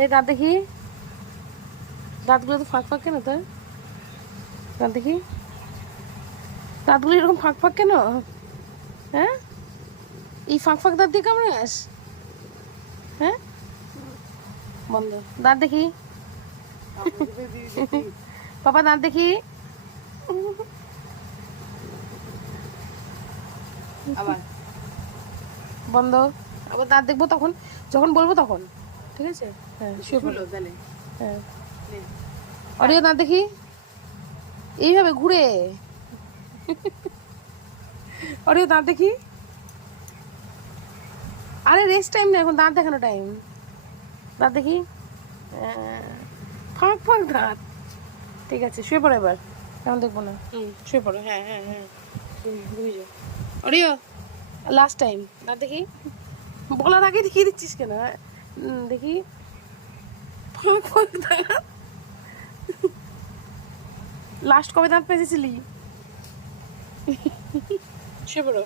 এই দাঁত দেখি, দাঁতগুলো তো ফাঁক ফাঁক কেন তোর? দাঁত দেখি, দাঁতগুলো এরকম ফাঁক ফাঁক কেন? হ্যাঁ, এই ফাঁক ফাঁক দাঁত দিয়ে কামড়াস? হ্যাঁ, বন্ধ। দাঁত দেখি, পাপা দাঁত দেখি। আবার বন্ধ। আবার দাঁত দেখবো তখন, যখন বলবো তখন। ঠিক আছে, হ্যাঁ শুয়ে পড়ো তাহলে। হ্যাঁ। অরিও দাঁত দেখি, এইভাবে ঘুরে। অরিও দাঁত দেখি। আরে রেস্ট টাইম না, এখন দাঁত দেখানো টাইম। দাঁত দেখি, ফাঁক ফাঁক দাঁত। ঠিক আছে শুয়ে পড়ো এবার, এখন দেখবো না। শুয়ে পড়ো, হ্যাঁ হ্যাঁ হ্যাঁ, ঘুমিয়ে যাও। অরিও লাস্ট টাইম, দাঁত দেখি। বলার আগে দেখিয়ে দিচ্ছিস কেন? দেখি, ফাঁক ফাঁক দাঁত। লাস্ট কবে দাঁত পেয়েছিলি? শুয়ে পড়ো।